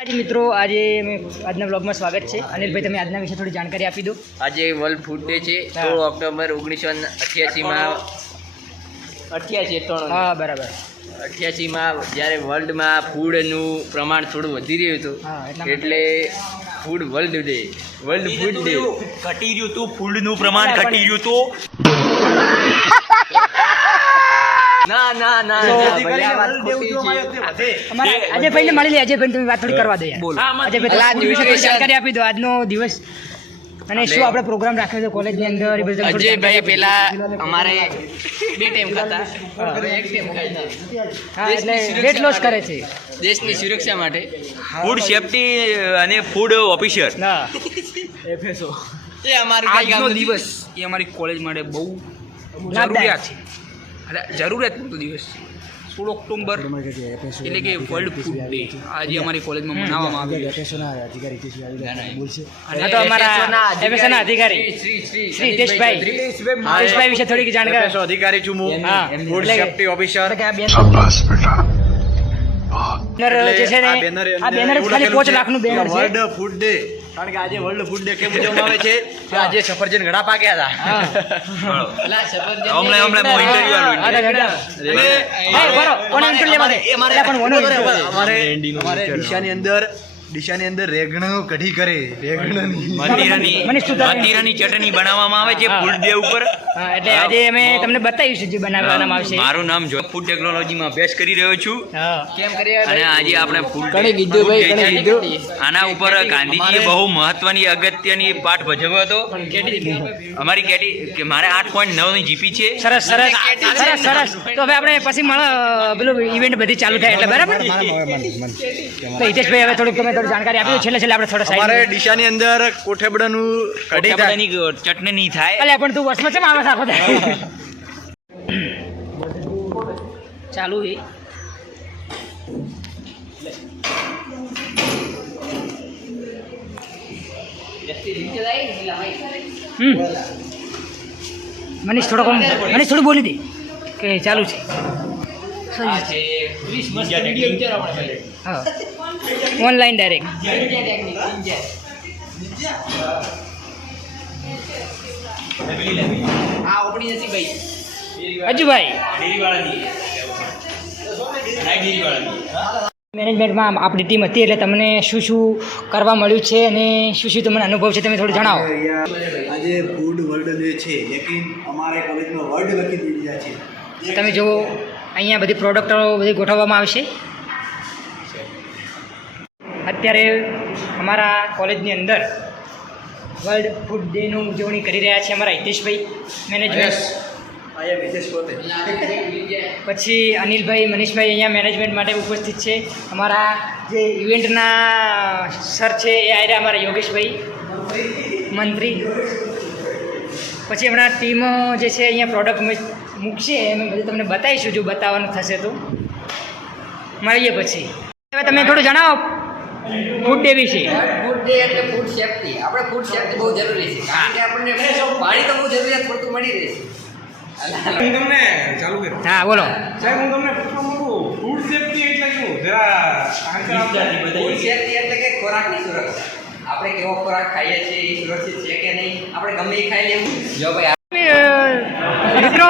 મિત્રો આજે આજના બ્લોગમાં સ્વાગત છે। અનિલભાઈ, તમે આજના વિશે થોડી જાણકારી આપી દો। આજે વર્લ્ડ ફૂડ ડે છે 16 ઓક્ટોબર 1988માં 88 હા બરાબર 88 માં જ્યારે વર્લ્ડમાં ફૂડનું પ્રમાણ થોડું વધી રહ્યું હતું એટલે ફૂડ વર્લ્ડ ફૂડ ડે ઘટી રહ્યું હતું, ફૂડનું પ્રમાણ ઘટી રહ્યું હતું। ના ના ના અજયભાઈને મળી લે। અજયભાઈ તમે વાત થોડી કરવા દો યાર। અજયભાઈ જાણકારી આપી દો આજનો દિવસ અને શું આપણે પ્રોગ્રામ રાખ્યો છે કોલેજની અંદર। અજયભાઈ પેલા અમારે 2 ટાઈમ ખાતા, હવે 1 ટાઈમ ખાય હા, એટલે વેટ લોસ કરે છે દેશની સુરક્ષા માટે। ફૂડ સેફટી અને ફૂડ ઓફિસર હા એફએસઓ એ અમારું કઈ કામ આજનો દિવસ એ અમારી કોલેજ માટે બહુ લાભદાયક જરૂરિયાત છે, એટલે જરૂરિયાતનો દિવસ છે। 16 ઓક્ટોબર એટલે કે વર્લ્ડ ફૂડ ડે આજે અમારી કોલેજમાં મનાવવામાં આવ્યો છે। આ તો અમારા એફએસના અધિકારી શ્રી હિતેશભાઈ વિશે થોડીક જાણકારી અધિકારી છું હું, હા, ફૂડ એટલે- સેફટી ઓફિસર। કે આ બેનર જે છે ને, આ બેનર જ ખાલી 5 લાખનું બેનર છે। વર્લ્ડ ફૂડ ડે, કારણ કે આજે વર્લ્ડ ફૂડ ડે કેમ ઉજવવામાં આવે છે કે આજે સફરજન ઘણા પાક્યા હતા। પેલા સફરજન હમણાં હું ઇન્ટરવ્યુ આલું। અમારે ડીશાની અંદર રેગણો કઢી કરે, મતીરાની ચટણી બનાવવામાં આવે છે ફૂડ ડે ઉપર। એટલે આજે અમે તમને બતાવીશું જે બનાવવામાં આવશે। મારું નામ જો ફૂડ ટેકનોલોજીમાં અભ્યાસ કરી રહ્યો છું હા કેમ કરીએ અને આજે આપણે ફૂડ ઘણી કીધું ભાઈ, ઘણી કીધું। આના ઉપર ગાંધીજીએ બહુ મહત્વની અગત્યની પાઠ ભજવ્યો હતો। અમારી કેટી કે મારે 8.9 ની જીપી છે। સરસ સરસ સરસ સરસ। તો હવે આપણે પછી પેલું ઇવેન્ટ બધી ચાલુ થાય એટલે બરાબર। તો હિતેશભાઈ હવે થોડીક તમે થોડી જાણકારી આપી દો। છેલ્લે આપણે થોડા અમારે સાઈડ ડીશાની અંદર કોઠેબડાનું કઢી થાય, ચટણી નહીં થાય। અલ્યા પણ તું વર્ષમાં કેમ આવે આખો ચાલુ છે। મનીષ થોડું બોલી દે કે ચાલુ છે। હા ઓનલાઈન ડાયરેક્ટ આ ઓપણી નથી ભાઈ અજુભાઈ મેનેજમેન્ટમાં આપણી ટીમ હતી એટલે તમને શું શું કરવા મળ્યું છે અને શું શું તમને અનુભવ છે તમે થોડું જણાવો। આજે ફૂડ વર્લ્ડ ડે છે, લેકિન અમારે કોલેજમાં વર્લ્ડ લખી દીધા છે। તમે જુઓ અહીંયા બધી પ્રોડક્ટો બધી ગોઠવવામાં આવશે। અત્યારે અમારા કોલેજની અંદર વર્લ્ડ ફૂડ ડેનું ઉજવણી કરી રહ્યા છે અમારા હિતેશભાઈ મેનેજમેન્ટ, પછી અનિલભાઈ મનીષભાઈ અહીંયા મેનેજમેન્ટ માટે ઉપસ્થિત છે। અમારા જે ઇવેન્ટના સર છે એ આવ્યા અમારા યોગેશભાઈ મંત્રી, પછી હમણાં ટીમ જે છે અહીંયા પ્રોડક્ટ મૂકશે અમે બધું તમને બતાવીશું જો બતાવવાનું થશે તો। મળીએ પછી। હવે તમે થોડું જણાવો ફૂડ ડે વિશે। ફૂડ ડે એટલે ફૂડ સેફટી। આપણે ફૂડ સેફટી બહુ જરૂરી છે, કારણ કે આપણને પાણી તો બહુ જરૂરિયાત પડતું મળી રહે છે। હું તમને ચાલુ કરું હા બોલો સાહેબ, હું તમને પૂછવા માંગુ ફૂડ સેફટી એટલે શું? જરા ફૂડ સેફટી એટલે કે ખોરાકની સુરક્ષા। આપણે કેવો ખોરાક ખાઈએ છીએ એ સુરક્ષિત છે કે નહીં, આપણે ગમે એ ખાઈ લેવું। જો ભાઈ મિત્રો